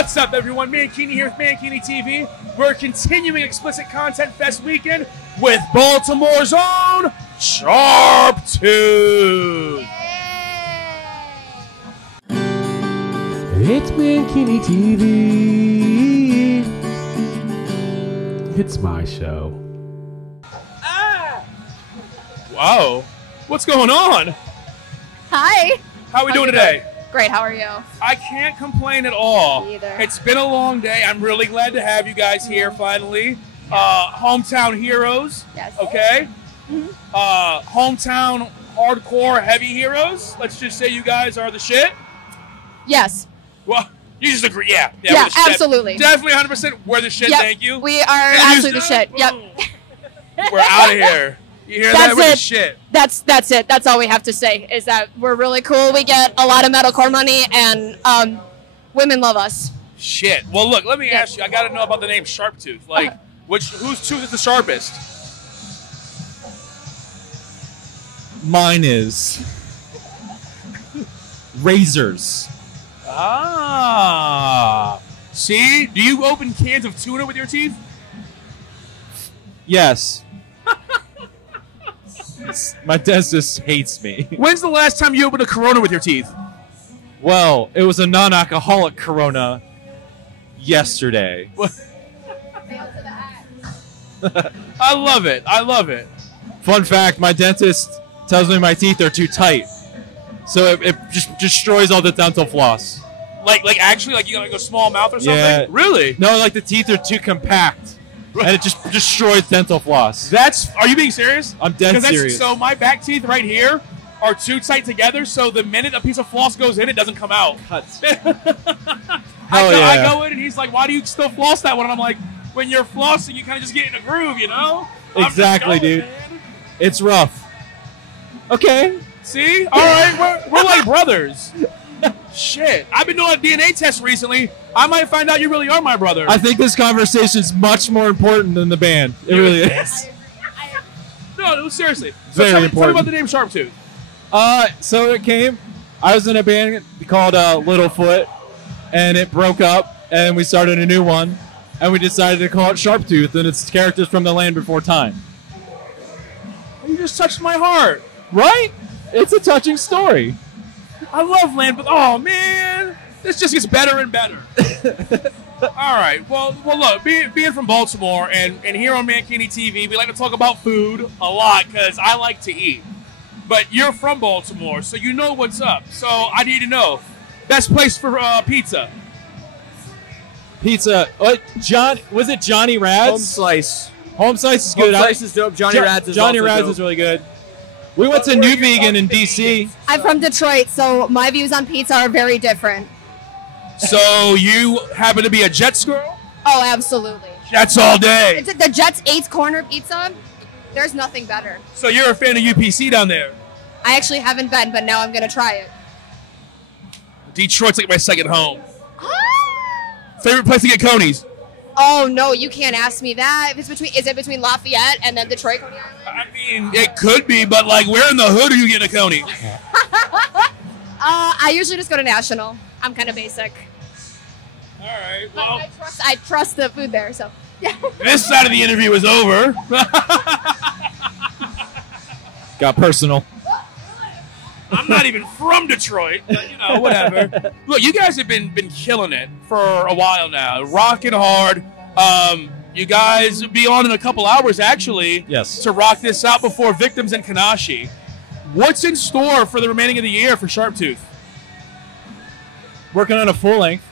What's up, everyone? Mankini here with Mankini TV. We're continuing Explicit Content Fest weekend with Baltimore's own Sharptooth. It's Mankini TV. It's my show. Whoa. What's going on? Hi. How are we doing today? Great, how are you? I can't complain at all. Me either. It's been a long day. I'm really glad to have you guys here finally. Hometown heroes. Yes. Okay? Hometown hardcore heavy heroes. Let's just say you guys are the shit. Yes. Well, you just agree. Yeah, Yeah, we're the shit. absolutely. Definitely 100%. We're the shit. Yep. Thank you. We are absolutely the shit. Yep. We're out of here. You hear That's that? We're the it. shit. That's it. That's all we have to say is that we're really cool. We get a lot of metalcore money, and women love us. Shit. Well, look. Let me ask you. I got to know about the name Sharptooth. Like, whose tooth is the sharpest? Mine is razors. Ah. See? Do you open cans of tuna with your teeth? Yes. My dentist hates me. When's the last time you opened a Corona with your teeth? Well, it was a non-alcoholic Corona yesterday. I love it. I love it. Fun fact, my dentist tells me my teeth are too tight. So it just destroys all the dental floss. Like actually, like you got like a small mouth or something? Yeah. Really? No, like the teeth are too compact. And it just destroys dental floss. Are you being serious? I'm dead serious. So my back teeth right here are too tight together, so the minute a piece of floss goes in, it doesn't come out. Cuts. I go in and he's like, why do you still floss that one? And I'm like, when you're flossing, you kind of just get in a groove, you know? Exactly, dude. Man. It's rough. Okay. See? All right, we're like brothers. Shit. I've been doing a DNA test recently. I might find out you really are my brother. I think this conversation is much more important than the band. It really is. No, seriously. Very tell me important. about the name Sharptooth. So it came. I was in a band called Littlefoot, and it broke up, and we started a new one, and we decided to call it Sharptooth, and it's characters from the Land Before Time. You just touched my heart. Right? It's a touching story. I love Land, but oh man, this just gets better and better. All right, well, look, being from Baltimore and here on Mankini TV, we like to talk about food a lot because I like to eat. But you're from Baltimore, so you know what's up. So I need to know, best place for pizza. Pizza. What? Was it Johnny Rad's? Home Slice. Home Slice is good. Home Slice is dope. Johnny Rad's is also dope. is really good. We went to New Vegan in D.C. I'm from Detroit, so my views on pizza are very different. So you happen to be a Jets girl? Oh, absolutely. Jets all day. It's the Jets 8's Corner Pizza. There's nothing better. So you're a fan of UPC down there? I actually haven't been, but now I'm going to try it. Detroit's like my second home. Favorite place to get conies? Oh, no, you can't ask me that. Is it between Lafayette and then Detroit? I mean, it could be, but like, where in the hood are you getting a coney? I usually just go to National. I'm kind of basic. All right, well. I trust the food there, so. Yeah. This side of the interview is over. Got personal. I'm not even from Detroit, but, you know, whatever. Look, you guys have been killing it for a while now, rocking hard. You guys will be on in a couple hours, actually, yes, to rock this out before Victims and Kanashi. What's in store for the remaining of the year for Sharptooth? Working on a full length.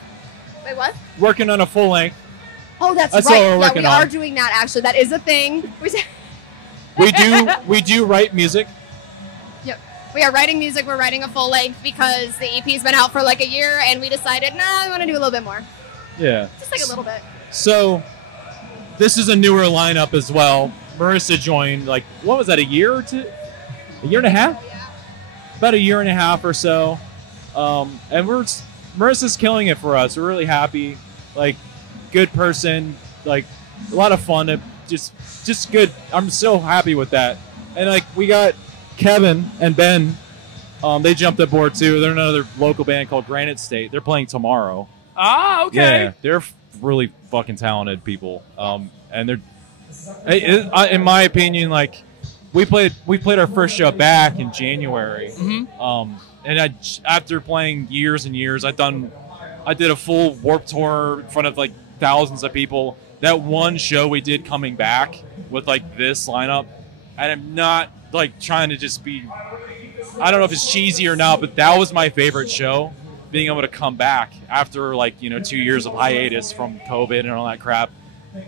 Wait, what? Working on a full length. Oh, that's what right. we're Yeah, working we on. are doing that, actually. That is a thing. We do write music. Yep. We are writing music. We're writing a full length because the EP's been out for like a year, and we decided, nah, we want to do a little bit more. Yeah. Just like a little bit. So, this is a newer lineup as well. Marissa joined, like, what was that, a year or two? A year and a half? Oh, yeah. About a year and a half or so. And Marissa's killing it for us. We're really happy. Like, good person. Like, a lot of fun. Just good. I'm so happy with that. And, like, we got Kevin and Ben. They jumped aboard, too. They're another local band called Granite State. They're playing tomorrow. Ah, okay. Yeah, they're really fucking talented people. And they're, in my opinion, like we played our first show back in January. And after playing years and years, I did a full Warped Tour in front of like thousands of people. That one show we did coming back with like this lineup, and I'm not like trying to just be, I don't know if it's cheesy or not, but that was my favorite show. Being able to come back after like 2 years of hiatus from COVID and all that crap,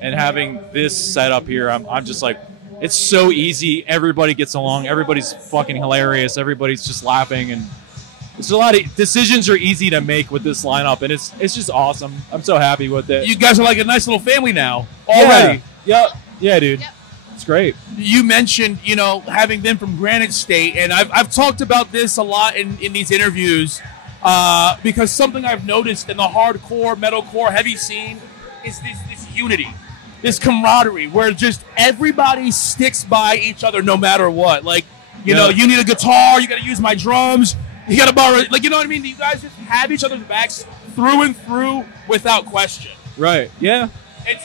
and having this set up here, I'm just like, it's so easy. Everybody gets along. Everybody's fucking hilarious. Everybody's just laughing, and it's a lot of decisions are easy to make with this lineup, and it's just awesome. I'm so happy with it. You guys are like a nice little family now already. Yeah, dude. Yep. It's great. You mentioned, having been from Granite State, and I've talked about this a lot in these interviews, because something I've noticed in the hardcore, metalcore, heavy scene is this unity, this camaraderie, where just everybody sticks by each other no matter what. Like, you know, you need a guitar, you got to use my drums. You got to borrow, like, you know what I mean? You guys just have each other's backs through and through without question. Right. Yeah. It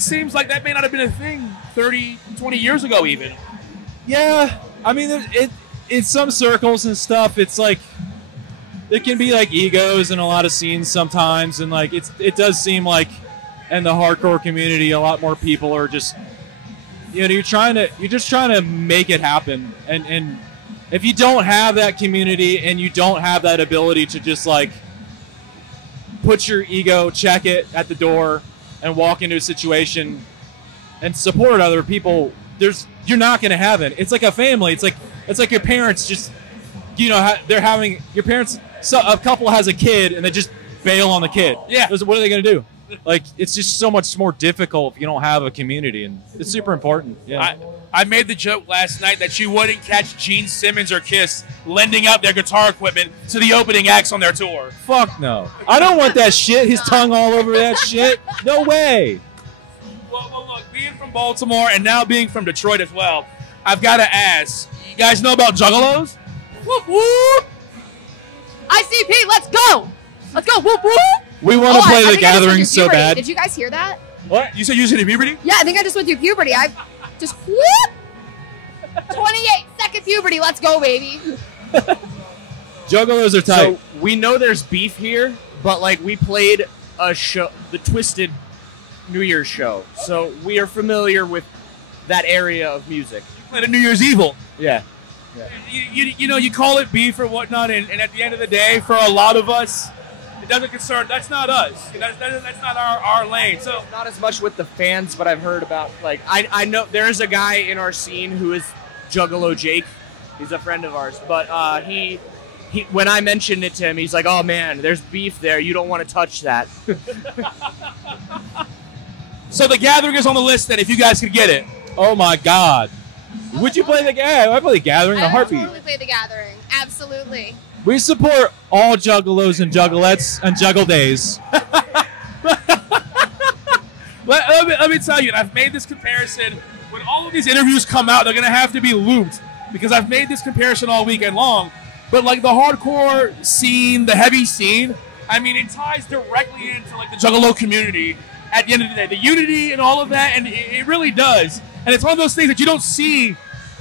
seems like that may not have been a thing 30, 20 years ago even. Yeah. I mean, in some circles and stuff, it's like, there can be like egos in a lot of scenes sometimes. And like, it does seem like in the hardcore community, a lot more people are just, you're just trying to make it happen. And if you don't have that community and you don't have that ability to just like put your ego, check it at the door, and walk into a situation and support other people, you're not going to have it. It's like a family. It's like your parents just, they're having your parents. So a couple has a kid and they just bail on the kid. Yeah. What are they going to do? Like, it's just so much more difficult if you don't have a community, and it's super important. Yeah. I made the joke last night that you wouldn't catch Gene Simmons or Kiss lending out their guitar equipment to the opening acts on their tour. Fuck no. I don't want that shit. His tongue all over that shit. No way. Well, look, being from Baltimore and now being from Detroit as well, I've got to ask, you guys know about Juggalos? Whoop, whoop. ICP, let's go! Let's go, whoop, whoop! We want to play The Gathering so puberty. bad. Did you guys hear that? What? You said you hit puberty? Yeah, I think I just went through puberty. I just whoop! 28-second puberty. Let's go, baby. Juggalos are tight. So we know there's beef here, but like we played a show, the Twisted New Year's show, so we are familiar with that area of music. You played a New Year's Evil. Yeah. You call it beef or whatnot, and at the end of the day, for a lot of us, it doesn't concern. That's not us. That's not our lane. So Not as much with the fans, but I've heard about, like, I know there's a guy in our scene who is Juggalo Jake. He's a friend of ours, but he when I mentioned it to him, he's like, "Oh man, there's beef there. You don't want to touch that." So The Gathering is on the list. Then, if you guys could get it. Oh my God. Would you play The Gathering? I play The Gathering in a heartbeat. I would totally play The Gathering. Absolutely. We support all juggalos and juggalettes and juggle days. Let me tell you, and I've made this comparison. When all of these interviews come out, they're going to have to be looped because I've made this comparison all weekend long. But like the hardcore scene, the heavy scene, I mean, it ties directly into like the juggalo community at the end of the day. The unity and all of that, and it really does. And it's one of those things that you don't see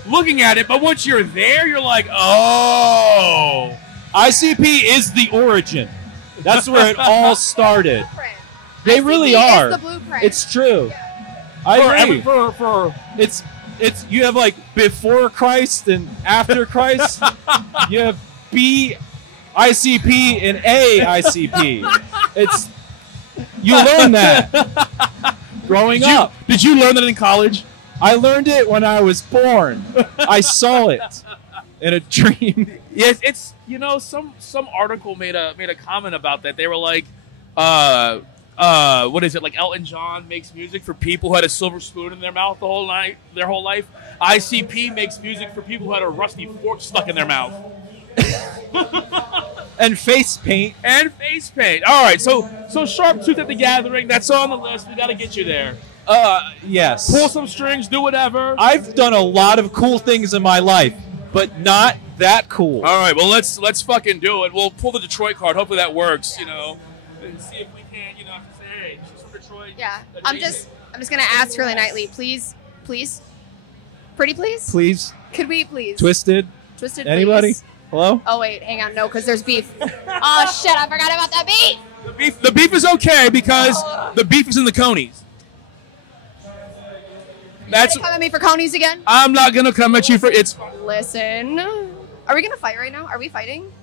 looking at it, but once you're there, you're like, oh. ICP is the origin. That's where it all started. They ICP really is are. the blueprint. It's true. I agree. It's you have like before Christ and after Christ. You have B ICP and A ICP. It's you learn that growing up. Did you learn that in college? I learned it when I was born. I saw it in a dream. Yes, it's some article made a comment about that. They were like, what is it, like Elton John makes music for people who had a silver spoon in their mouth their whole life. ICP makes music for people who had a rusty fork stuck in their mouth. And face paint. All right, so Sharptooth at The Gathering, that's on the list. We got to get you there. Yes. Pull some strings, do whatever. I've done a lot of cool things in my life, but not that cool. All right, well let's fucking do it. We'll pull the Detroit card. Hopefully that works. and see if we can, say, hey, she's from Detroit. Yeah. I'm just gonna ask really nightly, please, pretty please. Please. Could we please? Twisted. Twisted. Anybody? Please. Hello? Oh wait, hang on, no, because there's beef. Oh shit, I forgot about that beef. The beef is okay because the beef is in the conies. That's come at me for conies again. I'm not gonna come at you for it's. Listen, are we gonna fight right now? Are we fighting?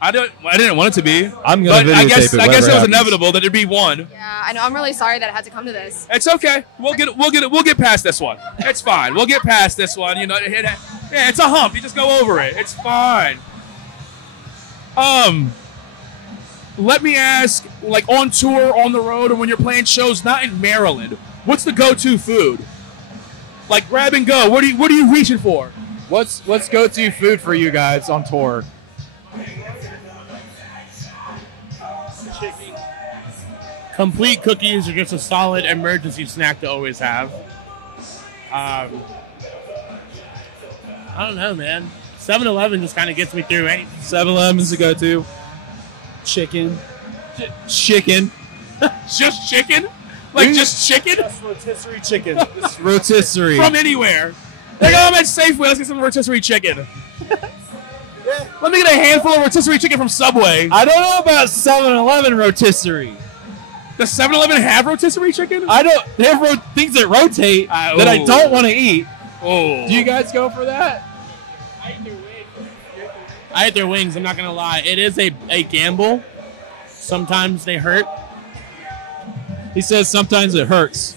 I didn't want it to be. I'm gonna. But I guess it was happens. inevitable that there'd be one. Yeah, I know. I'm really sorry that it had to come to this. It's okay. We'll get past this one. It's fine. We'll get past this one. Yeah, it's a hump. You just go over it. It's fine. Let me ask, like on tour, on the road, or when you're playing shows not in Maryland, what's the go-to food? Like grab and go. What are you reaching for? What's go-to food for you guys on tour? Complete cookies are just a solid emergency snack to always have. I don't know, man. 7-Eleven just kind of gets me through anything. 7-Eleven's a go-to. Chicken. Chicken. Just chicken? Like just chicken? Just rotisserie chicken. Just rotisserie. From anywhere. Like, oh, I'm at Safeway. Let's get some rotisserie chicken. Let me get a handful of rotisserie chicken from Subway. I don't know about 7-Eleven rotisserie. Does 7-Eleven have rotisserie chicken? I don't. They have things that rotate that I don't want to eat. Oh. Do you guys go for that? I ate their wings. I'm not gonna lie. It is a gamble. Sometimes they hurt. He says sometimes it hurts.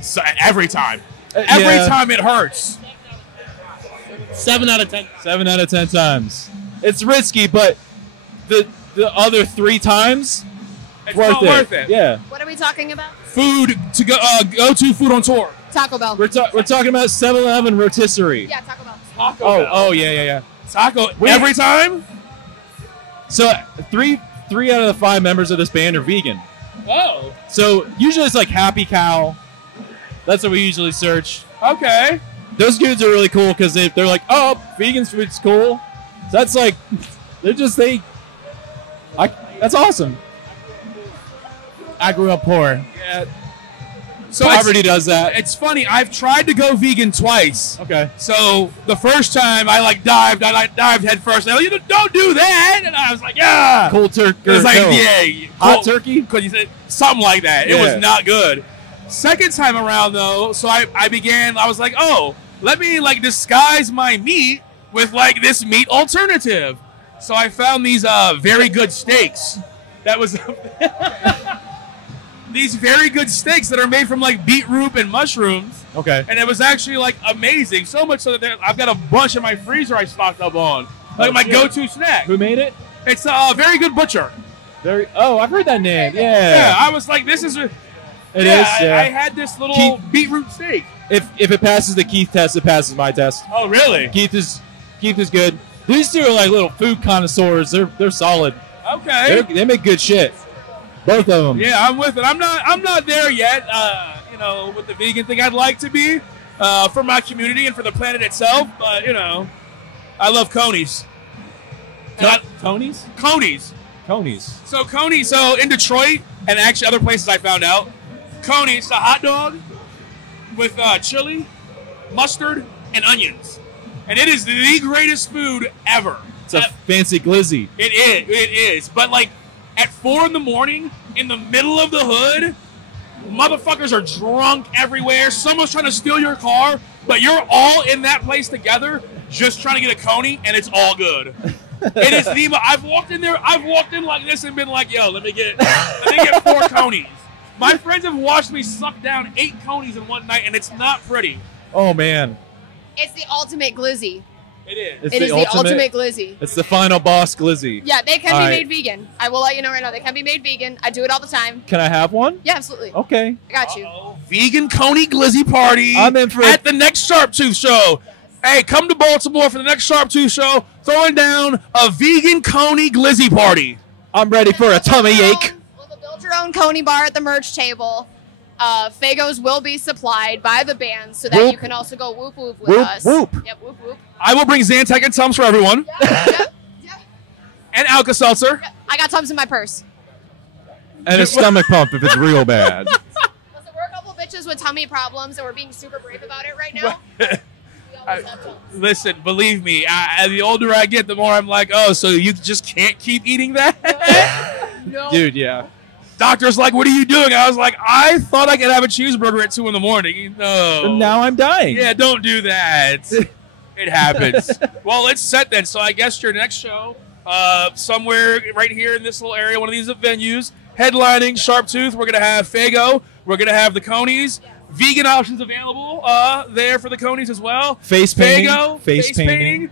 So, every time. Every time it hurts. 7 out of 10. 7 out of 10 times. It's risky, but the other 3 times, it's worth it. Yeah. What are we talking about? Food to go-to food on tour. Taco Bell. We're talking about 7-Eleven rotisserie. Yeah, Taco Bell. Taco Bell. Oh, yeah. Taco every time? So 3 out of the 5 members of this band are vegan. Oh. So usually it's like Happy Cow. That's what we usually search. Okay. Those dudes are really cool because they're like, oh, vegan food's cool. So that's like, that's awesome. I grew up poor. Yeah. So Poverty does that. It's funny. I've tried to go vegan twice. Okay. So the first time I dived head first. They're like, don't do that. And I was like, yeah. Cold turkey. It was like, no. yeah. Hot turkey? Because you said something like that. It Yeah. was not good. Second time around, though, so I was like, oh, let me, like, disguise my meat with, like, this meat alternative. So I found these very good steaks. That was... These very good steaks that are made from, like, beetroot and mushrooms. Okay. And it was actually, like, amazing. So much so that I've got a bunch in my freezer I stocked up on. Like, my go-to snack. Who made it? It's a Very Good Butcher. I've heard that name. Yeah. Yeah, I was like, this is... I had this little beetroot steak. If it passes the Keith test, it passes my test. Oh, really? Keith is good. These two are like little food connoisseurs. They're solid. Okay. They make good shit. Both of them. Yeah, I'm with it. I'm not there yet. With the vegan thing, I'd like to be for my community and for the planet itself. But I love conies. Tony's? Conies. Conies. So in Detroit and actually other places I found out, conies, the hot dog with chili, mustard, and onions, and it is the greatest food ever. It's a fancy glizzy. It is. But like at 4 a.m. in the middle of the hood, motherfuckers are drunk everywhere. Someone's trying to steal your car, but you're all in that place together, just trying to get a coney, and it's all good. It is the. I've walked in like this and been like, yo, let me get 4 conies. My friends have watched me suck down 8 conies in one night, and it's not pretty. Oh man. It's the ultimate glizzy. It is. It is the ultimate glizzy. It's the final boss glizzy. Yeah, they can be made vegan. I will let you know right now. They can be made vegan. I do it all the time. Can I have one? Yeah, absolutely. Okay. I got you. Vegan coney glizzy party. I'm in for at the next Sharptooth show. Hey, come to Baltimore for the next Sharptooth show. Throwing down a vegan coney glizzy party. I'm ready for a tummy ache. We'll build your own coney bar at the merch table. Fagos will be supplied by the band so that you can also go whoop whoop with us. Whoop. Yep, whoop whoop. I will bring Zantac and Tums for everyone. Yeah. And Alka-Seltzer. Yep. I got Tums in my purse. And a stomach pump if it's real bad. Listen, we're a couple bitches with tummy problems, and we're being super brave about it right now. We always have Tums. Listen, believe me, the older I get, the more I'm like, oh, so you just can't keep eating that? No. Dude, yeah. Doctor's like, what are you doing? I was like, I thought I could have a cheeseburger at 2 a.m. No. And now I'm dying. Yeah, don't do that. It happens. Well, it's set then. So I guess your next show, somewhere right here in this little area, one of these venues, headlining Sharptooth. We're going to have Fago. We're going to have the Conies. Vegan options available there for the Conies as well. Face painting. Fago, Face painting.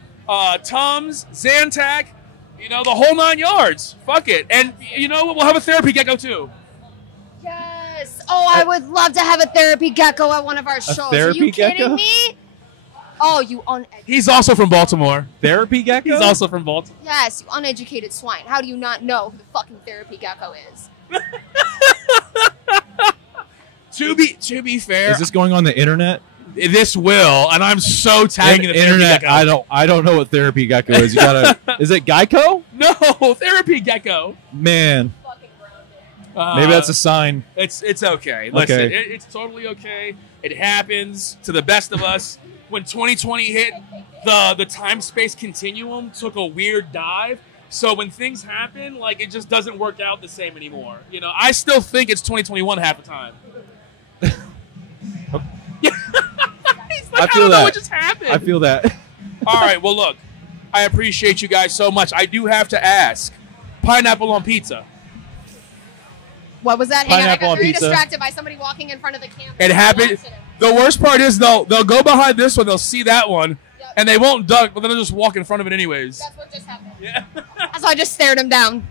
Tums, Zantac, you know, the whole 9 yards. Fuck it. And you know what? We'll have a therapy gecko too. Yes. Oh, I would love to have a therapy gecko at one of our shows. Are you kidding gecko? me? Oh, you uneducated. He's also from Baltimore. Therapy gecko? He's also from Baltimore. Yes, you uneducated swine. How do you not know who the fucking therapy gecko is? To be fair, Is this going on the internet? this will, and I'm so tagging the internet. therapy gecko. I don't know what therapy gecko is. You gotta. Is it Geico? No, therapy gecko. Man, Fucking grounded. maybe that's a sign. It's okay. Listen, Okay. it's totally okay. It happens to the best of us. When 2020 hit, the time-space continuum took a weird dive. So when things happen, like, it just doesn't work out the same anymore. You know, I still think it's 2021 half the time. He's like, I feel don't know that. what just happened. I feel that. All right, well, look, I appreciate you guys so much. I do have to ask, pineapple on pizza. What was that? Hang on, I Pineapple got on very pizza. distracted by somebody walking in front of the camera. It happened. The worst part is they'll go behind this one, they'll see that one, Yep. and they won't duck, but then they'll just walk in front of it anyways. That's what just happened. Yeah. So I just stared him down.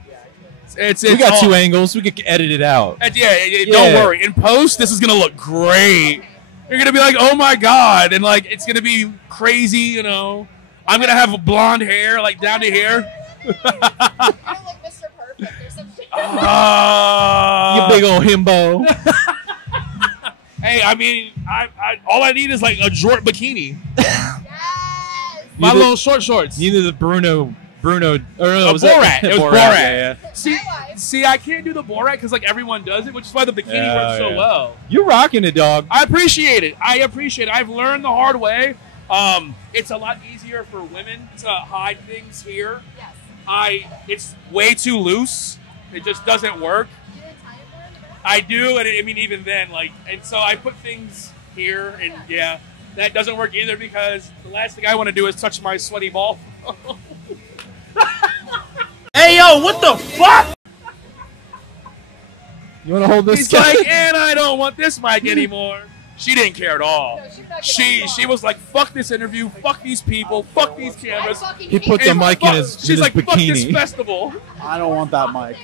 We got 2 angles. We could edit it out. Yeah, don't Yeah. worry. In post, this is gonna look great. You're gonna be like, oh my god, and like it's gonna be crazy. You know, I'm gonna have blonde hair like down to here. You're like Mr. Perfect or some shit. You big old himbo. Hey, I mean, I all I need is like a short bikini, Yes. my Neither- little short shorts. Neither the Bruno. Or no, was Borat. that? It was Borat. Yeah, yeah. See, I can't do the Borat because like everyone does it, which is why the bikini Yeah, works so yeah. well. You're rocking it, dog. I appreciate it. I've learned the hard way. It's a lot easier for women to hide things here. Yes. It's way too loose. It just doesn't work. You didn't tie it there in the back? I do, and I mean even then, like, and so I put things here, and yeah, that doesn't work either because the last thing I want to do is touch my sweaty ball. Hey yo, what the fuck? You want to hold this? He's like, and I don't want this mic anymore. She didn't care at all. No, she did not give a She fuck. was like, fuck this interview, fuck these people, fuck these cameras. He put the And mic fuck- in his She's like, fuck this bikini. festival. I don't want that mic.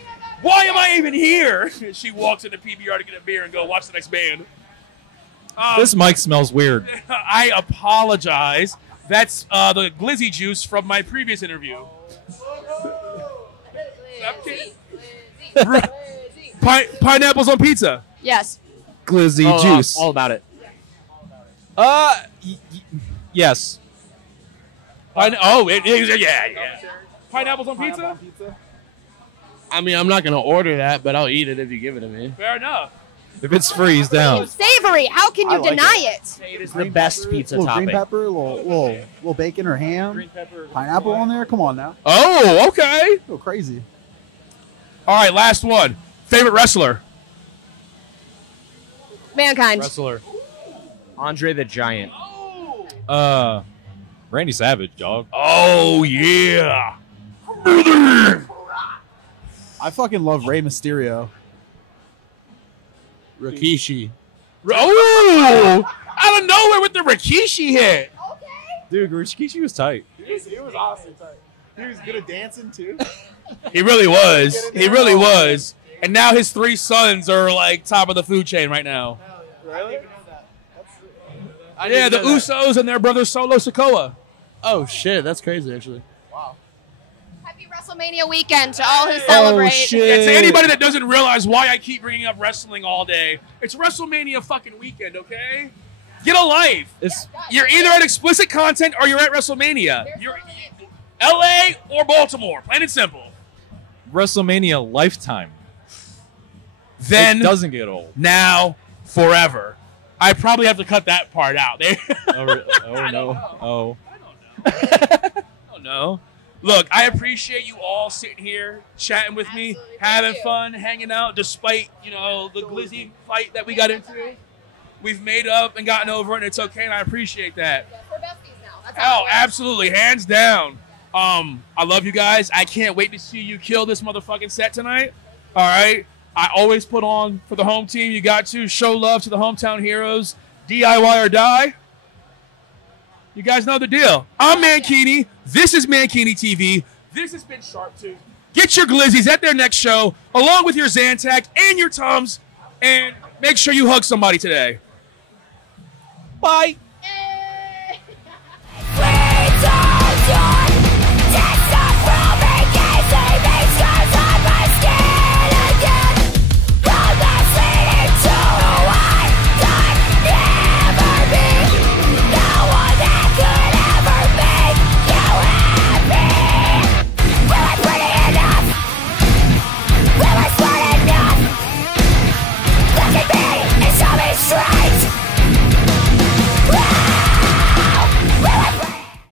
Why am I even here? She walks into PBR to get a beer and go watch the next band. This mic smells weird. I apologize. That's the glizzy juice from my previous interview. Pineapples on pizza. Yes. Glizzy juice. All about it. Yes. Yeah. Pineapples on pizza? I mean, I'm not gonna order that, but I'll eat it if you give it to me. Fair enough. If it's freeze down. Savory. How can you I like deny it? It is the best pizza little topping. green pepper, little bacon or ham, pineapple on there. Come on now, Oh, okay. go crazy. All right, last one. Favorite wrestler? Mankind. Wrestler. Andre the Giant. Randy Savage, dog. Oh, yeah. I fucking love Rey Mysterio. Rikishi. Oh, out of nowhere with the Rikishi hit. Dude, Rikishi was tight. He was awesome. He was good at dancing too. He really was. He really was. And now his 3 sons are like top of the food chain right now. Really? Yeah, the Usos and their brother Solo Sikoa. Oh shit, that's crazy actually. Happy WrestleMania weekend to all who celebrate. Yeah, to anybody that doesn't realize why I keep bringing up wrestling all day, it's WrestleMania fucking weekend, okay? Get a life. You're either at Explicit Content or you're at WrestleMania. You're LA or Baltimore, plain and simple. WrestleMania lifetime. Then It doesn't get old. now, forever. I probably have to cut that part out. There. Oh no. Oh. Oh no. Look, I appreciate you all sitting here chatting with me, Absolutely. having Thank you. fun, hanging out, despite, you know, the glizzy fight that we got into. We've made up and gotten over it, and it's okay, and I appreciate that. Yeah, we're besties now. That's how Oh, it works. absolutely, hands down. I love you guys. I can't wait to see you kill this motherfucking set tonight. All right? I always put on for the home team. You got to show love to the hometown heroes. DIY or die. You guys know the deal. I'm Mankini. This is Mankini TV. This has been Sharptooth. Get your glizzies at their next show, along with your Zantac and your Tums, and make sure you hug somebody today. Bye. Yay! We don't